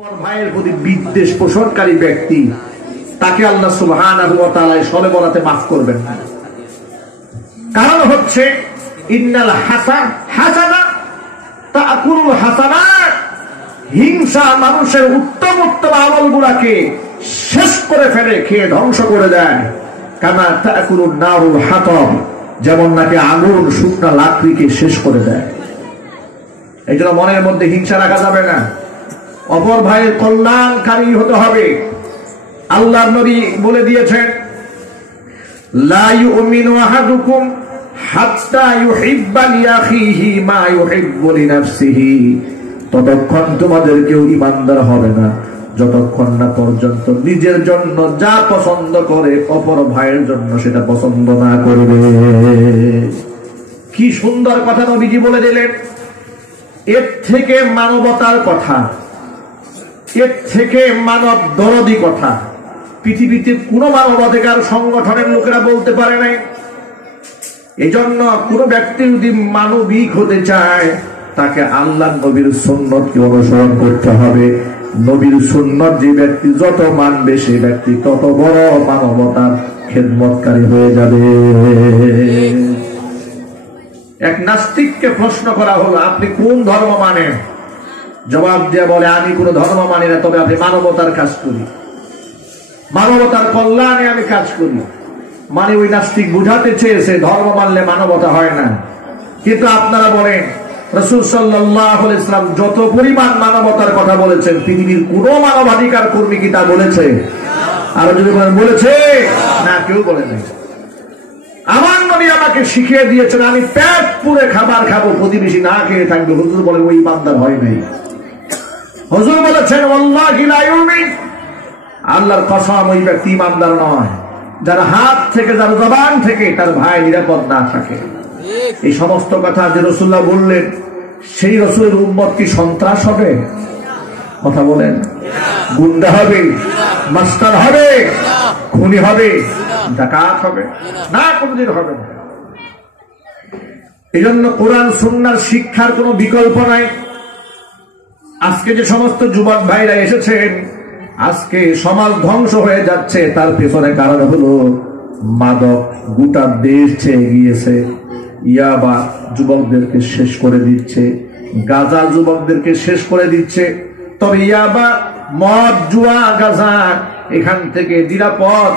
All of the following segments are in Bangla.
ভাইয়ের প্রতি বিদ্বেষ পোষণকারী ব্যক্তি তাকে আল্লাহ সুবহানাহু ওয়া তাআলা সবে বরাতে মাফ করবেন না। কারণ হচ্ছে ইন্নাল হাসানা তাকুলুল হাসানাত, হিংসা মানুষের উত্তম উত্তম আমলগুলোকে শেষ করে ফেলে, খেয়ে ধ্বংস করে দেয়। কামা তাকুলুন নারুল হাতাব, যেমন নাকি আগুন শুকনা লাকড়িকে শেষ করে দেয়। এই জন্য মনের মধ্যে হিংসা রাখা যাবে না, অপর ভাইয়ের কল্যাণকারী হতে হবে। আল্লাহর নবী বলে দিয়েছেন, লা ইউমিনু আহাদুকুম হাত্তা ইউহিব্বা লিআখিহি মা ইউহিব্বু লিনাফসিহি, ততক্ষণ তোমাদের কেউ ঈমানদার হবে না যতক্ষণ না পর্যন্ত নিজের জন্য যা পছন্দ করে অপর ভাইয়ের জন্য সেটা পছন্দ না করবে। কি সুন্দর কথা নবীজি বলে দিলেন। এর থেকে মানবতার কথা, এর থেকে মানব দরদি কথা পৃথিবীতে কোন মানবাধিকার সংগঠনের লোকেরা বলতে পারে নাই। এই জন্য কোন ব্যক্তি যদি মানবিক হতে চায় তাকে আল্লাহ নবীর সুন্নতকে অনুসরণ করতে হবে। নবীর সুন্নত যে ব্যক্তি যত মানবে সে ব্যক্তি তত বড় মানবতার খেদমতকারী হয়ে যাবে। এক নাস্তিককে প্রশ্ন করা হলো, আপনি কোন ধর্ম মানেন? জবাব দিয়ে বলে, আমি কোন ধর্ম মানি না, তবে আপনি মানবতার কাজ করি, মানবতার কল্যাণে আমি কাজ করি। মানে ওই নাস্তিক বুঝাতে চেয়েছে ধর্ম মানলে মানবতা হয় না। কিন্তু আপনারা বলেন রাসূল সাল্লাল্লাহু আলাইহি ওয়াসাল্লাম যত পরিমাণ মানবতার কথা বলেছেন, পৃথিবীর কোন মানবাধিকার কর্মী কি তা বলেছে? আর যদি বলেছে না, কেউ বলে নাই। আমার নবী আমাকে শিখিয়ে দিয়েছেন আমি পেট পুরে খাবার খাবো, প্রতিবেশী না খেয়ে থাকবে। হুজুর বলেন ওই ইমানদার হয় নাই। হুজুর বলেছেন ওয়াল্লাহি লা ইউমিন, আল্লাহর কসম ওই ব্যক্তি ইমানদার নয় যার হাত থেকে, যার জবান থেকে তার ভাই নিরাপদ না থাকে। এই সমস্ত কথা যে রাসূলুল্লাহ বললেন, সেই রাসূলের উম্মত কি সন্ত্রাস হবে? কথা বলেন। গুন্ডা হবে, মাস্টার হবে, খুনি হবে, ডাকাত হবে না, কোনদিন হবে না। এই জন্য কোরআন সুন্নাহর শিক্ষার কোনো বিকল্প নাই। আজকে যে সমস্ত যুবক ভাইরা এসেছেন, আজকে সমাজ ধ্বংস হয়ে যাচ্ছে, তার পেছনে কারণ হলো মাদক। গোটা দেশ ছেয়ে গিয়েছে, ইয়াবা যুবকদেরকে শেষ করে দিচ্ছে, গাঁজা যুবকদেরকে শেষ করে দিচ্ছে। তবে ইয়াবা, মদ, জুয়া, গাঁজা এখান থেকে নিরাপদ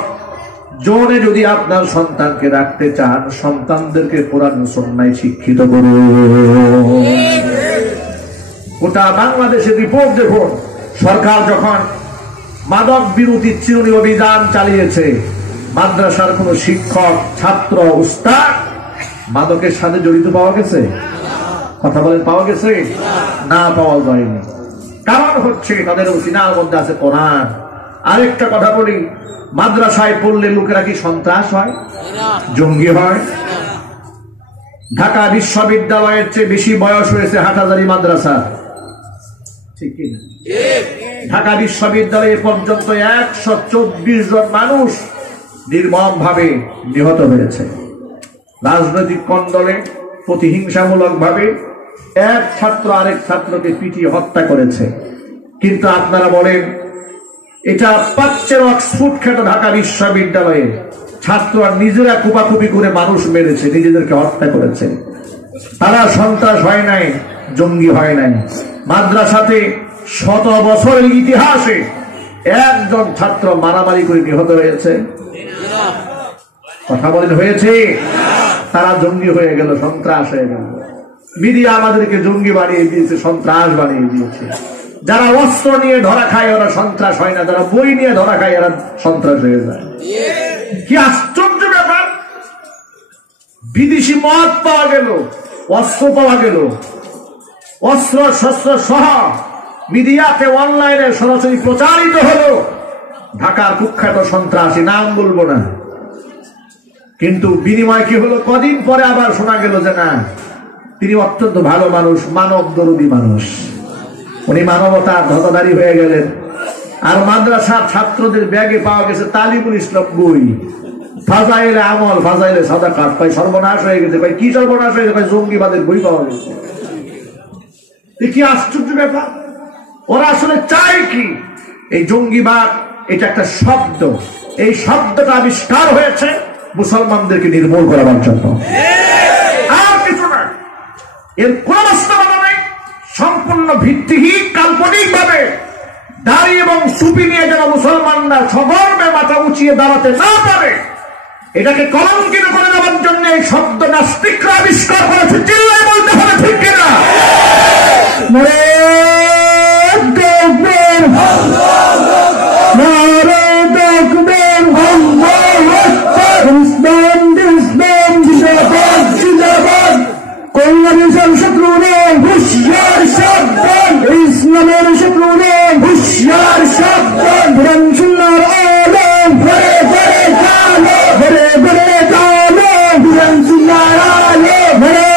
জোনে যদি আপনার সন্তানকে রাখতে চান, সন্তানদেরকে কোরআন সুন্নাহয় শিক্ষিত করুন। গোটা বাংলাদেশে রিপোর্ট দেখুন, সরকার যখন মাদক বিরোধী চিরুনি অভিযান চালিয়েছে, মাদ্রাসার কোন শিক্ষক, ছাত্র, উস্তাদ মাদকের সাথে জড়িত পাওয়া গেছে? কথা বলেন, পাওয়া গেছে? না, পাওয়া যায়নি। কারণ হচ্ছে তাদের সিনার মধ্যে আছে কোরআন। আরেকটা কথা বলি, মাদ্রাসায় পড়লে লোকেরা কি সন্ত্রাস হয়, জঙ্গি হয়? ঢাকা বিশ্ববিদ্যালয়ের চেয়ে বেশি বয়স হয়েছে হাটহাজারী মাদ্রাসা, ঠিক কিনা? ঢাকা বিশ্ববিদ্যালয়ে পর্যন্ত 124 জন মানুষ নির্মম ভাবে নিহত হয়েছে। রাজনৈতিক কন্দলে প্রতিহিংসামূলক ভাবে এক ছাত্র আরেক ছাত্রকে পিটিয়ে হত্যা করেছে। কিন্তু আপনারা বলেন, এটা প্রাচ্যের অক্সফোর্ড খ্যাত ঢাকা বিশ্ববিদ্যালয়ে ছাত্ররা নিজেরা কুপাকুপি করে মানুষ মেরেছে, নিজেদেরকে হত্যা করেছে। তারা সন্ত্রাস হয় নাই, জঙ্গি হয় নাই। মাদ্রাসাতে 100 বছরের ইতিহাসে একজন ছাত্র মারামারি করে নিহত হয়েছে? কথা বলেন, হয়েছে? তারা জঙ্গি হয়ে গেল, সন্ত্রাস হয়ে গেল। মিডিয়া আমাদেরকে জঙ্গি বানিয়ে দিয়েছে, সন্ত্রাস বানিয়ে দিয়েছে। যারা অস্ত্র নিয়ে ধরা খায় ওরা সন্ত্রাস হয় না, যারা বই নিয়ে ধরা খায় এরা সন্ত্রাস হয়ে যায়। কি আশ্চর্য ব্যাপার! বিদেশি মদ পাওয়া গেল, অস্ত্র পাওয়া গেল, অস্ত্র শস্ত্র সহ মিডিয়াতে অনলাইনে সরাসরি প্রচারিত হলো ঢাকার কুখ্যাত সন্ত্রাসী, নাম বলবো না। কিন্তু বিনিময় কি হলো? কদিন পরে আবার শোনা গেল যে না, তিনি অত্যন্ত ভালো মানুষ, মানব দরদী মানুষ, উনি মানবতার ধ্বজাধারী হয়ে গেলেন। আর মাদ্রাসার ছাত্রদের ব্যাগে পাওয়া গেছে তালিমুল ইসলাম বই, ফাজাইলে আমল, ফাজাইলে সাদাকাত। ভাই সর্বনাশ হয়ে গেছে। ভাই কি সর্বনাশ হয়ে গেছে? ভাই জঙ্গিবাদের বই পাওয়া গেছে। কি আশ্চর্য ব্যাপার! ওরা আসলে চায় কি? এই জঙ্গিবাদ এটা একটা শব্দ, এই শব্দটা আবিষ্কার হয়েছে মুসলমানদেরকে নির্মূল করার জন্য, আর কিছু না। এর কোন বাস্তবতা নেই, সম্পূর্ণ ভিত্তিহীন, কাল্পনিক ভাবে দাড়ি এবং টুপি নিয়ে যেন মুসলমানরা সগর্বে মাথা উঁচিয়ে দাঁড়াতে না পারে, এটাকে কলঙ্কিত করে দেওয়ার জন্য এই শব্দ নাস্তিকরা আবিষ্কার করেছে। চিল্লায় বলতে হবে ঠিক কিনা? শত্রু নেই, হুঁশিয়ার সাবধান। ইসলামের শত্রু নেই, হুঁশিয়ার সাবধান। সুন্নাহর আলেম ঘরে ঘরে জানো, ঘরে ঘরে জানো, সুন্নাহর আলেম ঘরে।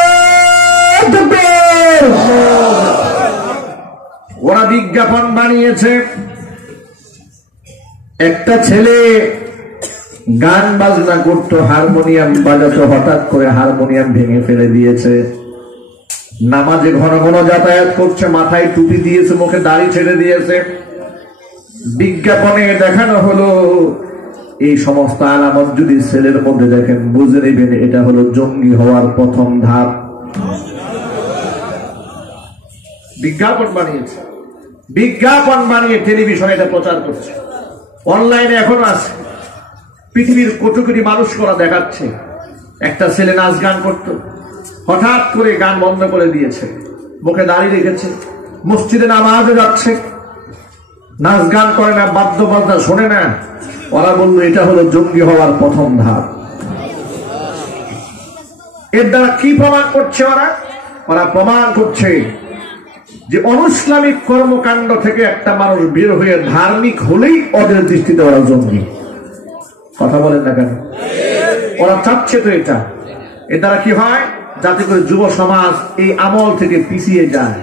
ওরা বিজ্ঞাপন বানিয়েছে, একটা ছেলে গান বাজনা করতো, হারমোনিয়াম বাজাতো, হঠাৎ করে হারমোনিয়াম ভেঙে ফেলে দিয়েছে। নামাজে ঘন ঘন যাতায়াত করছে, মাথায় টুপি দিয়েছে, মুখে দাড়ি ছেড়ে দিয়েছে। বিজ্ঞাপনে দেখানো হলো এই সমস্ত আলামত যদি ছেলের মধ্যে দেখেন, বুঝে নেবেন এটা হলো জঙ্গি হওয়ার প্রথম ধাপ। বিজ্ঞাপন বানিয়েছে, বিজ্ঞাপন বানিয়ে টেলিভিশনে এটা প্রচার করছে, অনলাইনে এখনো আছে। পৃথিবীর কোটি কোটি মানুষ করা দেখাচ্ছে। একটা ছেলে নাচ গান করতো, হঠাৎ করে গান বন্ধ করে দিয়েছে, মুখে দাড়ি রেখেছে, মসজিদে নামাজে যাচ্ছে, নাচ গান করে না, বাদ্য বাজনা শোনে না। ওরা বললো এটা হলো জঙ্গি হওয়ার প্রথম ধাপ। এর দ্বারা কি প্রমাণ করছে ওরা? ওরা প্রমাণ করছে যে অনুইসলামিক কর্মকাণ্ড থেকে একটা মানুষ বের হয়ে ধার্মিক হলেই ওদের দৃষ্টিতে ওরা জঙ্গি। কথা বলেন না কেন? ওরা চাচ্ছে তো এটা। এর দ্বারা কি হয়? যাতে করে যুব সমাজ এই আমল থেকে পিছিয়ে যায়।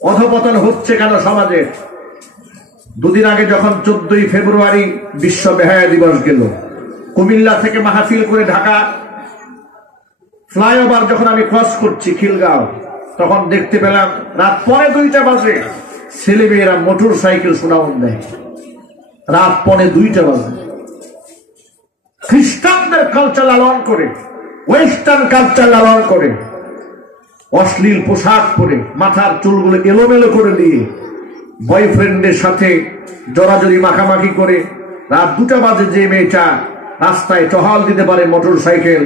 অধপতন হচ্ছে কেন সমাজে? দুদিন আগে যখন 14ই ফেব্রুয়ারি বিশ্ব বেহায়া দিবস গেল, কুমিল্লা থেকে মাহফিল করে ঢাকা ফ্লাইওভার যখন আমি ক্রস করছি খিলগাঁও, তখন দেখতে পেলাম রাত 2:45 বাজে ছেলে মেয়েরা মোটর সাইকেল শোনাউন দেয়। রাত 2:45 বাজে খ্রিস্টানদের কালচার লালন করে, ওয়েস্টার্ন কালচার লালন করে, অশ্লীল পোশাক পরে, মাথার চুলগুলো এলোমেলো করে দিয়ে, বয়ফ্রেন্ডের সাথে জড়াজড়ি মাখামাখি করে রাত 2টা বাজে যে মেয়েটা রাস্তায় টহল দিতে পারে মোটর সাইকেল,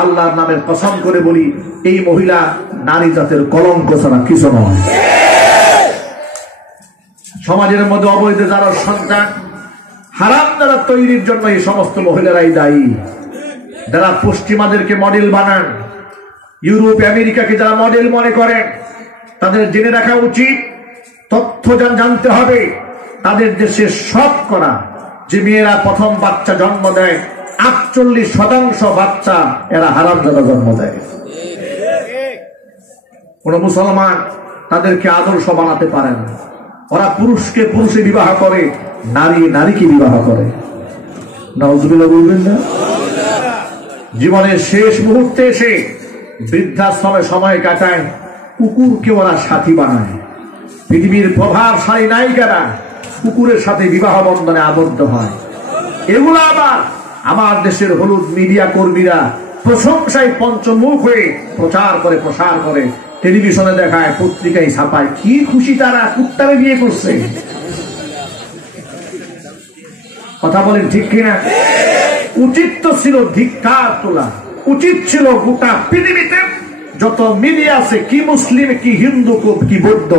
আল্লাহর নামের কসম করে বলি এই মহিলা নারী জাতের কলঙ্ক ছাড়া কিছু নয়। সমাজের মধ্যে অবৈধ যারা সন্তান, হারাম দ্বারা তৈরির জন্য এই সমস্ত মহিলারাই দায়ী, যারা পশ্চিমাদেরকে মডেল বানান, ইউরোপ আমেরিকাকে যারা মডেল মনে করেন, তাদের জেনে রাখা উচিত, তথ্য জানতে হবে। তাদের দেশে শতকরা যে মেয়েরা প্রথম বাচ্চা জন্ম দেয়, 48% বাচ্চা এরা হারামজাদা জন্ম দেয়। কোন মুসলমান তাদেরকে আদর্শ বানাতে পারে না। ওরা পুরুষকে পুরুষে বিবাহ করে, নারী নারীকে বিবাহ করে। নাউজুবিল্লাহ বলবেন না? জীবনের শেষ মুহূর্তে এসে বৃদ্ধাশ্রমে সময় কাটায়, কুকুরকে ওরা সাথী বানায়। পৃথিবীর প্রভাবশালী নায়িকারা কুকুরের সাথে বিবাহ বন্ধনে আবদ্ধ হয়। এগুলো আবার আমার দেশের হলুদ মিডিয়া কর্মীরা প্রশংসায় পঞ্চমুখ হয়ে প্রচার করে, প্রসার করে, টেলিভিশনে দেখায়, পত্রিকায় ছাপায়। কি খুশি তারা, কুত্তারে বিয়ে করছে। কথা বলেন ঠিক কিনা? উচিত তো ছিল ধিক্কার তোলা, উচিত ছিল গোটা পৃথিবীতে যত মিডিয়া আছে, কি মুসলিম কি হিন্দু কি বৌদ্ধ,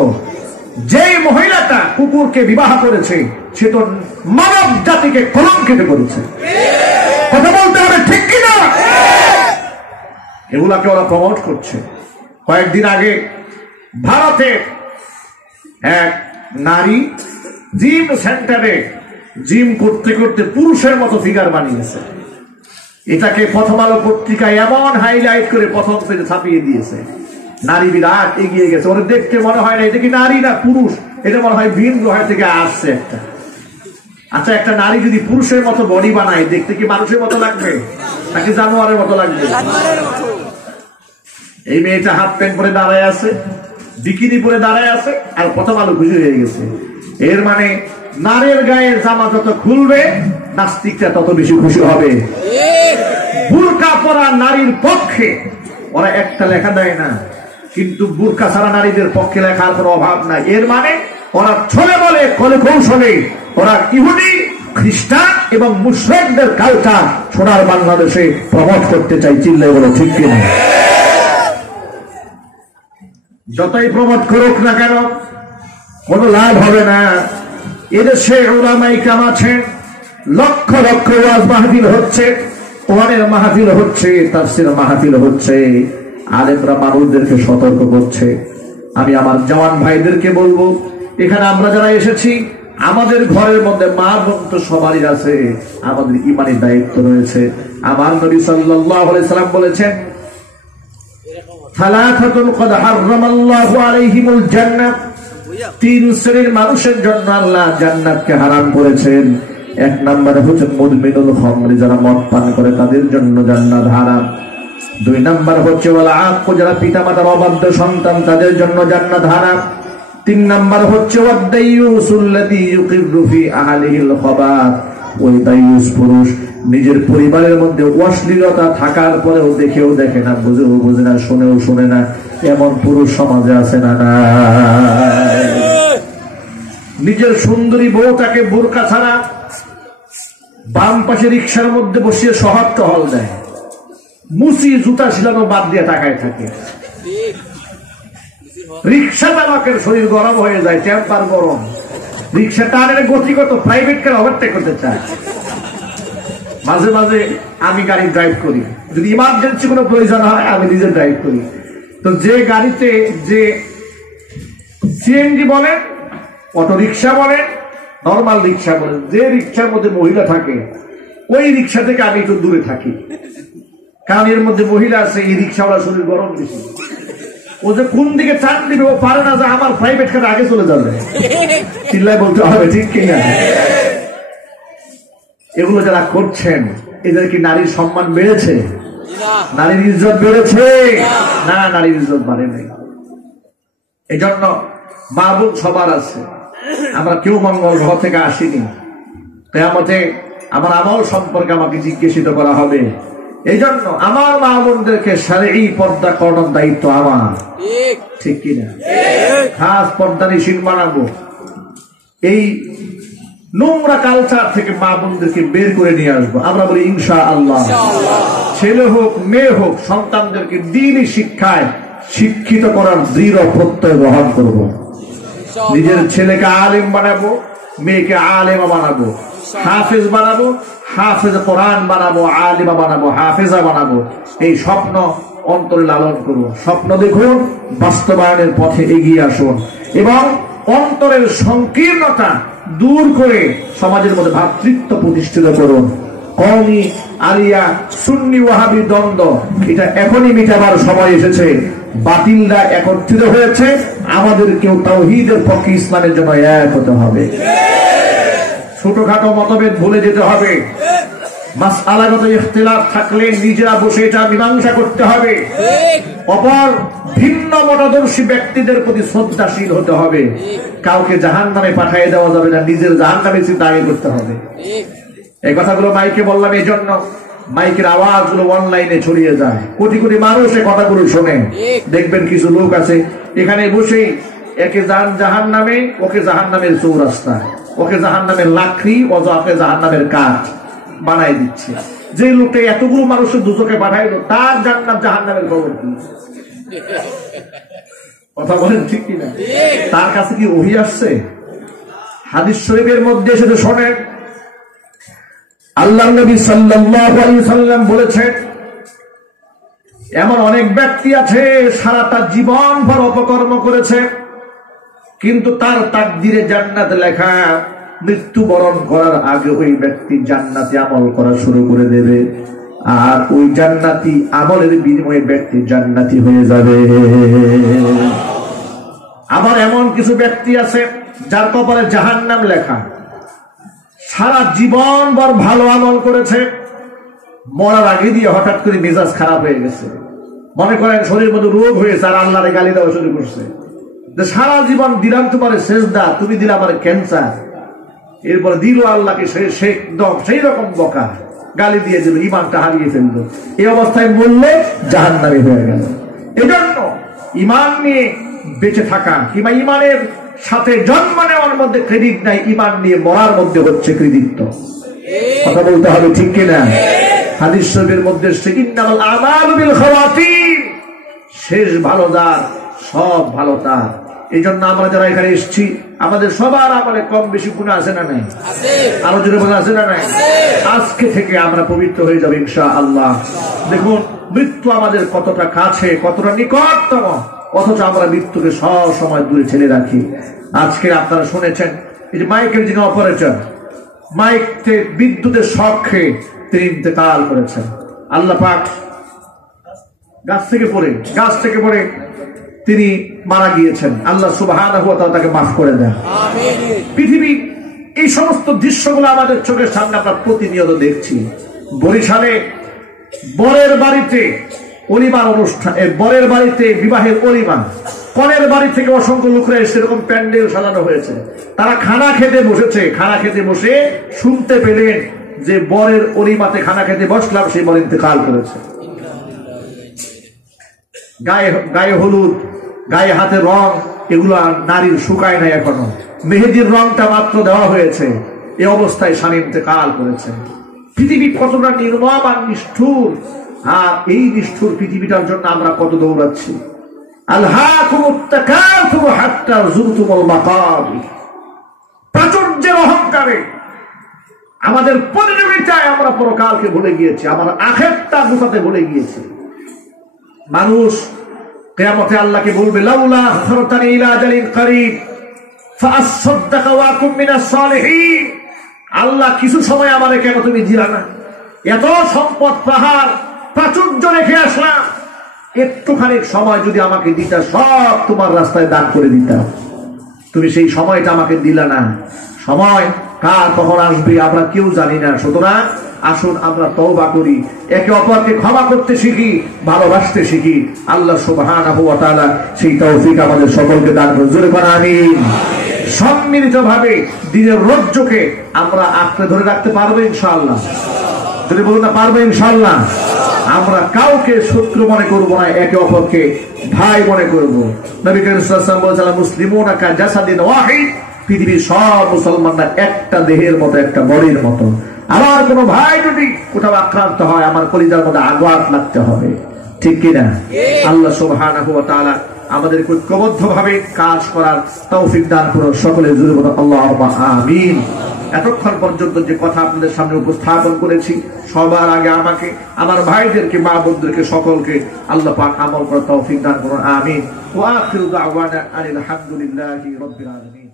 যে মহিলাটা কুকুরকে বিবাহ করেছে সে তো মানব জাতিকে কলঙ্কিত করেছে। কথা বলতে হবে ঠিক কিনা? এগুলাকে ওরা প্রমোট করছে। কয়েকদিন আগে ভারতে এক নারী জিম সেন্টারে জিম করতে করতে পুরুষের মতো ফিগার বানিয়েছে। এটাকে প্রথম আলো পত্রিকায় এমন হাইলাইট করে প্রথম পেজে ছাপিয়ে দিয়েছে। নারী বিরাট এগিয়ে গেছে। ওরা দেখতে মনে হয় না এটা কি নারী না পুরুষ, এটা মনে হয় ভিন গ্রহ থেকে আসছে একটা। আচ্ছা, একটা নারী যদি পুরুষের মতো বডি বানায়, দেখতে কি মানুষের মতো লাগবে নাকি জানোয়ারের মতো লাগবে? এই মেয়েটা হাফ প্যান্ট পরে দাঁড়ায় আছে, বিকিনি পরে দাঁড়ায় আছে আর প্রথম আলো খুশি হয়ে গেছে। এর মানে নারীর গায়ে জামা যত খুলবে নাস্তিকরা তত বেশি খুশি হবে। বুরকা পরা নারীর পক্ষে ওরা একটা লেখা দেয় না, কিন্তু বুরকা ছাড়া নারীদের পক্ষে লেখার কোনো অভাব নাই। এর মানে ওরা ছলে বলে কলে কৌশলে ওরা ইহুদি খ্রিস্টান এবং মুশরিকদের কালচার সোনার বাংলাদেশে প্রমোট করতে চাই। চিল্লাই বলে ঠিক কিনা? যতই প্রমোট করুক না কেন কোনো লাভ হবে না। এদেশে উলামায়ে কেরাম আছেন, লক্ষ লক্ষ ওয়াজ মাহফিল হচ্ছে, কোরআনের মাহফিল হচ্ছে, তাফসীর মাহফিল হচ্ছে, আলেমরা মানুষদেরকে সতর্ক করছে। আমি আমার জওয়ান ভাইদেরকে বলবো, এখানে আমরা যারা এসেছি আমাদের ঘরের মধ্যে মা বোন তো সবারই আছে, আমাদের ইমানি দায়িত্ব রয়েছে। আমার নবী সাল্লাল্লাহু আলাইহি সাল্লাম বলেছেন, সালাসাতুন ক্বাদ হারামাল্লাহু আলাইহিমুল জান্নাহ, তিন শ্রেণীর মানুষের জন্য আল্লাহ জান্নাতকে হারাম করেছেন। এক নম্বরে হচ্ছে মুদমিনুল খামরি, যারা মদ পান করে তাদের জন্য জান্নাত হারাম। দুই নম্বর হচ্ছে ওয়াল আক্কু, যারা পিতামাতার অবাধ্য সন্তান তাদের জন্য জান্নাত হারাম। তিন নম্বর হচ্ছে ওয়াদাইয়ুসুল্লাযী ইউকিররু ফি আহলিহিল খাবাত, ওই দাইয়ুস পুরুষ নিজের পরিবারের মধ্যে অশ্লীলতা থাকার পরেও দেখেও দেখে না, বুঝেও বুঝে না, শুনেও শুনে না, এমন পুরুষ সমাজে আছে না? না, নিজের সুন্দরী বউটাকে বোরকা ছাড়া বাম পাশে রিক্সার মধ্যে বসিয়ে শহর টহল দেয়, মুসি জুতা শিলানো বাদ দিয়ে তাকায় থাকে। রিক্সা চালকের শরীর গরম হয়ে যায়, টেম্পার গরম, রিক্সা টানের গতিগত প্রাইভেট কার ওভারটেক করতে চায়। মাঝে মাঝে আমি গাড়ি ড্রাইভ করি, যদি ইমার্জেন্সি কোনো প্রয়োজন হয় আমি নিজে ড্রাইভ করি। তো যে গাড়িতে, যে সিএনজি বলেন, অটো রিক্সা বলেন, নর্মাল রিক্সা বলেন, যে রিক্সার মধ্যে মহিলা থাকে ওই রিক্সা থেকে আমি একটু দূরে থাকি, কারণ এর মধ্যে মহিলা আছে, এই রিক্সাওয়ালা শরীর গরম বেশি, ও যে কোন দিকে চান দিবে ও পারে না, যে আমার প্রাইভেট কার আগে চলে যাবে। চিল্লায় বলতে হবে, ঠিক কিনা? এগুলো যারা করছেন এদের কি নারীর সম্মান বেড়েছে? নারীর ইজ্জত বেড়েছে? না, নারীর ইজ্জত বাড়ে নাই। এই জন্য মা বোন সবার আছে, আমরা কেউ মঙ্গল গ্রহ থেকে আসিনি। কিয়ামতে আমার আমল সম্পর্কে আমাকে জিজ্ঞাসিত করা হবে। এই জন্য আমার মা বোনদেরকে শারঈ পর্দা করানোর দায়িত্ব আমার, ঠিক কিনা? খাস পর্দা নিষিদ্ধ বানাবো, এই নোংরা কালচার থেকে মা বোনদেরকে বের করে নিয়ে আসবো। আমরা বলি ইনশাআল্লাহ। ছেলে হোক মেয়ে হোক, সন্তানদেরকে দ্বীনি শিক্ষায় শিক্ষিত করার দৃঢ় প্রত্যয় গ্রহণ করব। নিজের ছেলেকে আলেম বানাবো, মেয়েকে আলেমা বানাবো, হাফেজ বানাবো, হাফেজ কোরআন বানাবো, আলিমা বানাবো, হাফেজা বানাবো। এই স্বপ্ন অন্তরে লালন করুন, স্বপ্ন দেখুন, বাস্তবায়নের পথে এগিয়ে আসুন এবং অন্তরের সংকীর্ণতা দূর করে সমাজের মধ্যে ভ্রাতৃত্ব প্রতিষ্ঠিত করুন। কওমি আলিয়া সুন্নি ওয়াহাবি দ্বন্দ্ব এটা এখনই মিটাবার সময় এসেছে। বাতিলরা একত্রিত হয়েছে, আমাদেরকেও তাওহীদের পক্ষে ইসলামের জন্য এক হতে হবে। ছোটখাটো মতভেদ ভুলে যেতে হবে। মাসআলাগত ইখতিলাফ থাকলে নিজেরা বসে এটা মীমাংসা করতে হবে। অপর ভিন্ন মতাদর্শী ব্যক্তিদের প্রতি শ্রদ্ধাশীল হতে হবে। কাউকে জাহান্নামে পাঠিয়ে দেওয়া যাবে না, নিজের জাহান্নামে চিন্তা আগে করতে হবে। এই কথাগুলো মাইকে বললাম এই জন্য, মাইকের আওয়াজগুলো অনলাইনে ছড়িয়ে যায়, কোটি কোটি মানুষ এই কথাগুলো শোনে। দেখবেন কিছু লোক আছে এখানে বসেই একে যান জাহান্নামে, ওকে জাহান্নামের চৌরাস্তা, ওকে জাহান্নামের লাকড়ি, ওকে জাহান্নামের কাঠ বানাই দিচ্ছে। যে লোকটা এতগুলো মানুষের দুচোখে পাঠাইলো, তার জান্নাত জাহান্নামের খবর কি? কথা বলেন ঠিক কিনা? তার কাছে কি ওহী আসছে? হাদিস শরীফের মধ্যে সেটা শোনেন, আল্লাহর নবী সাল্লাল্লাহু আলাইহি সাল্লাম বলেছেন, এমন অনেক ব্যক্তি আছে সারাটা জীবন ভর অপকর্ম করেছে, কিন্তু তার তাকদীরে জান্নাত লেখা। মৃত্যুবরণ করার আগে ওই ব্যক্তি জান্নাতি আমল করা শুরু করে দেবে, আর ওই জান্নাতি আমলের বিনিময়ে ব্যক্তি জান্নাতি হয়ে যাবে। আবার এমন কিছু ব্যক্তি আছে যার কপালে জাহান্নাম লেখা, সারা জীবন ভর ভালো আমল করেছে, মরার আগে দিয়ে হঠাৎ করে মেজাজ খারাপ হয়ে গেছে, মনে করেন শরীরের মধ্যে রোগ হয়েছে আর আল্লাহরে গালি দেওয়া শুরু করছে, যে সারা জীবন দিলাম তোমার সেজদা, তুমি দিলে আমার ক্যান্সার। এরপরে দিল আল্লাহকে সে একদম সেই রকম বকা, গালি দিয়ে দিল, ইমানটা হারিয়ে ফেললো। এই অবস্থায় মরলে জাহান্নামী হয়ে গেল। এজন্য ইমান নিয়ে বেঁচে থাকা কিংবা ইমানের সাথে জন্ম নেওয়ার মধ্যে ক্রেডিট নাই, ইমান নিয়ে মরার মধ্যে হচ্ছে কৃতিত্ব। কথা বলতে হবে, ঠিক কিনা? হাদিস শরীফের মধ্যে ইন্নামাল আমালু বিল খাওয়াতিম, শেষ ভালো যার সব ভালো তার। এই জন্য আমরা যারা এখানে এসেছি আমাদের সবার আমলে কম বেশি গুনাহ আছে না নাই? আরো জোরে বলা আছে না নাই? আজকে থেকে আমরা পবিত্র হয়ে যাবো ইনশাআল্লাহ। দেখুন মৃত্যু আমাদের কতটা কাছে, কতটা নিকটতম, অথচ আমরা মৃত্যুকে সব সময় দূরে ঠেলে রাখি। আজকে আপনারা শুনেছেন এই যে মাইকের যিনি অপারেটর, মাইকতে বিদ্যুতের শক খেয়ে তিনি ইন্তেকাল করেছেন। আল্লাহ পাক গাছ থেকে পড়ে তিনি মারা গিয়েছেন। আল্লাহ সুবহানাহু ওয়া তাআলা তাকে মাফ করে দেন। পৃথিবী এই সমস্ত দৃশ্যগুলো আমাদের চোখের সামনে আমরা প্রতিনিয়ত দেখছি। বরিশালে বরের বাড়িতে অলিমার অনুষ্ঠান, বরের বাড়িতে বিবাহের অলিমা, কনের বাড়ি থেকে অসংখ্য লোকরা এসে এরকম প্যান্ডেল সাজানো হয়েছে। তারা খানা খেতে বসেছে, খানা খেতে বসে শুনতে পেলেন যে বরের অলিমাতে খানা খেতে বসলাম, সেই বর ইন্তেকাল করেছে। গায়ে হলুদ, গায়ে হাতে রং, এগুলো নারীর শুকায় নাই এখনো, মেহেদির রংটা মাত্র দেওয়া হয়েছে। এই অবস্থায় স্বামী ইন্তেকাল করেছে। পৃথিবী কতটা নির্মম আর নিষ্ঠুর, আর এই নিষ্ঠুর পৃথিবীটার জন্য আমরা কত দৌড়াচ্ছি। আলহাকুমুত তাকাসুর হাত্তা যুরতুমুল মাকাবির, প্রাচুর্যের অহংকারে, আমাদের প্রতিযোগিতায় আমরা পরকালকে ভুলে গিয়েছি, আমার আখিরাতটা গুছাতে ভুলে গিয়েছি। মানুষ কিয়ামতে আল্লাহকে বলবে লাউলা আখরতানি ইলা আজালিন করিব ফাআসসাদদাকা ওয়া আকুম মিনাস সালিহিন, আল্লাহ কিছু সময় আমারে কেন তুমি দিলা না? এত সম্পদ পাহাড় প্রাচুর্য রেখে আসলাম, একটুখানি সময় যদি আমাকে দিতা, সব তোমার রাস্তায় দান করে দিতা। তুমি সেই সময়টা আমাকে দিলা না। সময় কার কখন আসবে আমরা কেউ জানি না। সুতরাং আসুন আমরা তওবা করি, একে অপরকে ক্ষমা করতে শিখি, ভালোবাসতে শিখি। আল্লাহ সুবহানাহু ওয়া তাআলা সেই তৌফিক আমাদের সকলকে দান করুন। জোরে বলেন আমিন। সম্মিলিতভাবে দ্বীনের রজ্জুকে আমরা আঁকড়ে ধরে রাখতে পারবো ইনশাআল্লাহ। যদি বলুন না পারবো ইনশাআল্লাহ। আমরা কাউকে শত্রু মনে করব না, একে অপরকে ভাই মনে করব। নবী করিম সাল্লাল্লাহু আলাইহি ওয়াসাল্লাম বলেছেন মুসলিমুনা কা জাসাদিন ওয়াহিদ, পৃথিবীর সব মুসলমানরা একটা দেহের মতো, একটা বডির মতো। আমার কোন ভাই যদি কোথাও আক্রান্ত হয়, আমার কলিজার মধ্যে আঘাত লাগতে হবে, ঠিক কিনা? আল্লাহ সুবহানাহু ওয়া তাআলা আমাদেরকে ঐক্যবদ্ধভাবে কাজ করার তৌফিক দান করুন। সকলে জোরে বলুন আল্লাহুম্মা আমিন। এতক্ষণ পর্যন্ত যে কথা আপনাদের সামনে উপস্থাপন করেছি, সবার আগে আমাকে, আমার ভাইদেরকে, মা বোনদেরকে, সকলকে আল্লাহ পাক আমল করার তৌফিক দান করুন। আমিন। ওয়া আখিরু দাওয়ানা আনিল হামদুলিল্লাহি রাব্বিল আলামিন।